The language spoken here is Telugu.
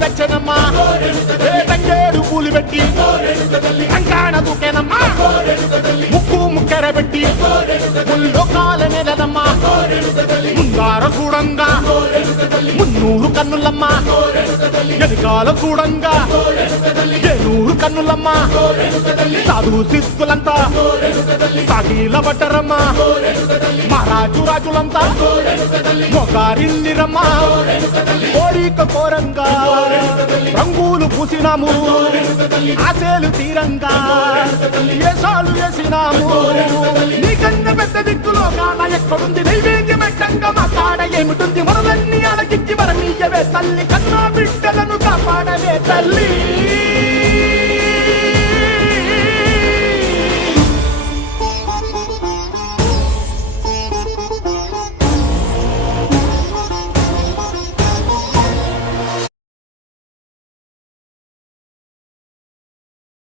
తెచ్చనమ్మా తంగేడు పూలు పెట్టి కంకాణ దూకేనమ్మా ముక్కు ముక్కెరబెట్టి ముల్లోకాల నెలనమ్మా ముందార చూడంగా మున్నూరు కన్నులమ్మా ఎనకాల చూడంగా ఏనూరు కన్నులమ్మా సాధు సిద్ధులంతా సాగిల పడ్డరమ్మా మహారాజు రాజులంతా మొగారిల్లిరమ్మా కోరిక కోరంగా రంగులు పూసినాము ఆశలు తీరంగా ఏసాలు వేసినాము నీకన్నా పెద్ద దిక్కులో కాన ఎక్కడుంది నైవేద్యం ఎట్టంగా మా కాడ ఏమిటుంది మనలన్నీ అలకిచ్చి వరమీయవే తల్లి కన్నా బిడ్డలను కాపాడవే తల్లి